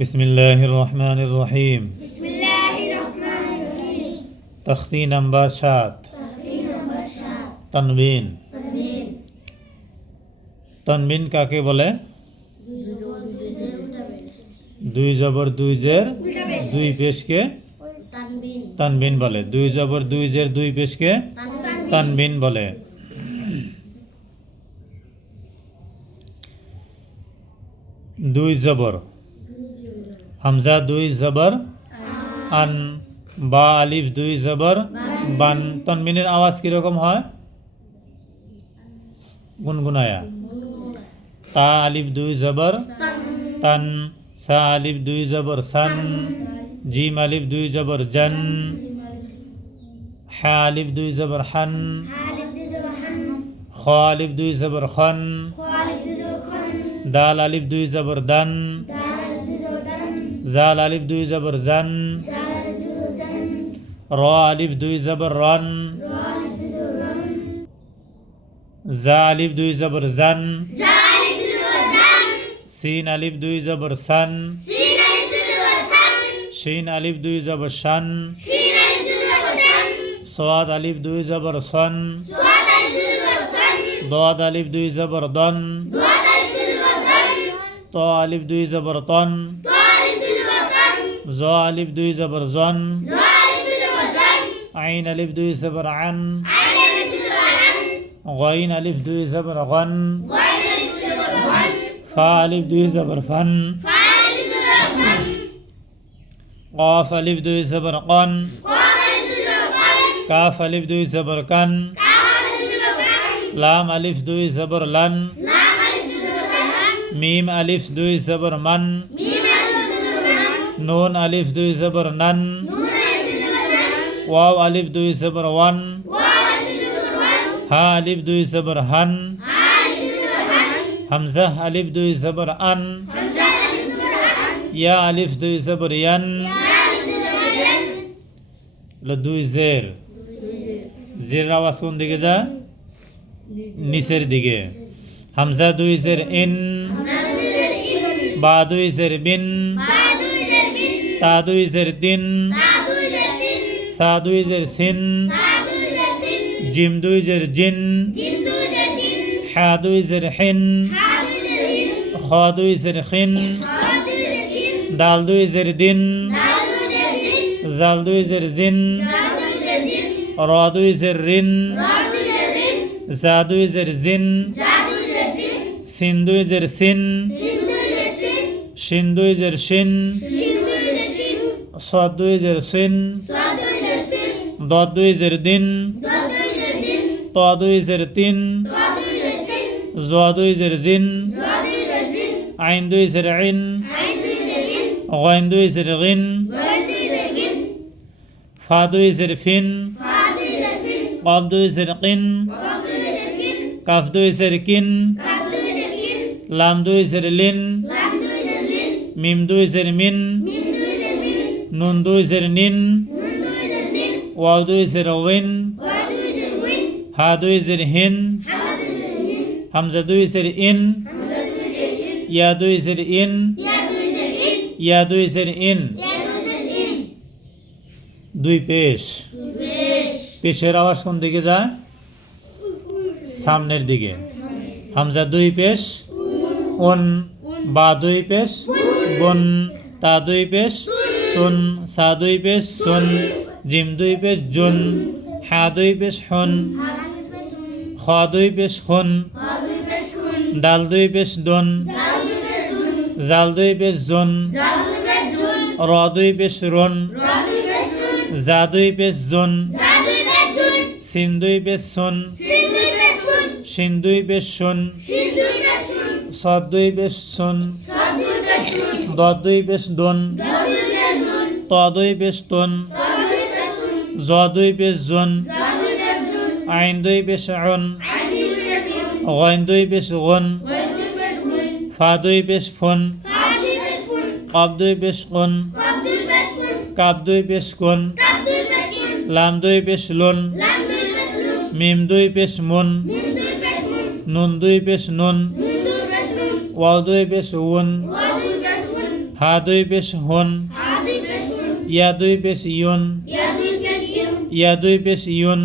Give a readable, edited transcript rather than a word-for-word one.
বিসমিল্লাহির রহমানির রহিম। তখতি নাম্বার 7, তানবিন। তানবিন কাকে বলে? দুই জবর দুই জের দুই পেশকে তানবিন বলে। দুই জবর দুই জের দুই পেশকে তানবিন বলে। দুই জবর, হামজা দুই জবর আন, বা আলিফ দুই জবর বান। তানবিনের আওয়াজ কিরকম হয়? গুনগুনায়া। তা আলিফ দুই জবর তান, সা আলিফ দুই জবর সান, জিম আলিফ দুই জবর জান, হা আলিফ দুই জবর হান, খ আলিফ দুই জবর খন, দাল আলিফ দুই জবর দান, জাল আলিফ দুই জবর জান, র আলিফ দুই জবর রন, জা আলিফ দুই জবর জান, সিন আলিফ দুই জবর সান, শিন আলিফ দুই জবর শান, সাদ আলিফ দুই জবর সন, দাদ আলিফ দুই জবর দন, ত আলিফ দুই জবর তন, জ আলিফ দুই জবর জন, আইন আলিফ দুই জবর আন, গাইন আলিফ দুই জবর গন, ফা আলিফ দুই জবর ফান, قاف ألف দুই জবর قن, কাফ আলিফ দুই জবর কান, লাম আলিফ দুই জবর লান, মিম আলিফ দুই জবর মান, নুন আলিফ দুই জবর নান, ওয়াও আলিফ দুই জবর ওয়ান, হা আলিফ দুই জবর হান, হামজা আলিফ দুই জবর আন, ইয়া আলিফ দুই জবর ইয়ান, দুই জের। জের আওয়াজ কোন দিকে যায়? নিচের দিকে। হামজা দুই জের ইন, বা দুই জের বিন, তা দুই জের তিন, সা দুই জের সিন, জিম দুই জের জিন, হা দুই জের হিন, খ দুই জের খিন, দাল দুই জের দিন, জাল দুই জের জিন, র দুই জের রিন, জা দুই জের জিন, সিন দুই জের সিন, শিন দুই জের শিন, সাদ দুই জের সিন, দদ দুই জের দিন, ত দুই জের তিন, জ দুই জের জিন, আইন দুই জের আইন, গাইন দুই জের গিন, ফা দুই জের ফিন, কফ দুই জের কিন, কাফ দুই জের কিন, লাম দুই জের লিন, মিম দুই জের মিন, নুন দুই জের নিন, ওয়াও দুই জের ওয়াইন, হা দুই জের হিন, হামজা দুই জের ইন, ইয়া দুই জের ইন, ইয়া দুই জের ইন। দুই পেশ। পেশের আওয়াজ কোন দিকে যায়? সামনের দিকে। হামজা দুই পেশ উন, বা দুই পেশ গুন, তা দুই পেশ তুন, সা দুই পেশ সুন, জিম দুই পেশ জুন, হা দুই পেশ হুন, খ দুই পেশ খুন, দাল দুই পেশ দুন, জাল দুই পেশ জুন, র দুই পেশ রুন, জা দুই পেশ জুন, সিন দুই পেশ সুন, শিন দুই পেশ শুন, সাদ দুই পেশ সুন, দদ দুই পেশ দুন, ত দুই পেশ তুন, জ দুই পেশ জুন, আইন দুই পেশ উন, গাইন দুই পেশ গুন, ফা দুই পেশ ফুন, কফ দুই পেশ কুন, কাফ দুই পেশ কুন, লাম দুই পেশ লুন, মিম দুই পেশ মুন, নুন দুই পেশ নুন, ওয়াও দুই পেশ উন, হা দুই পেশ হন, ইয়া দুই পেশ ইয়ন, ইয়া দুই পেশ ইয়ন,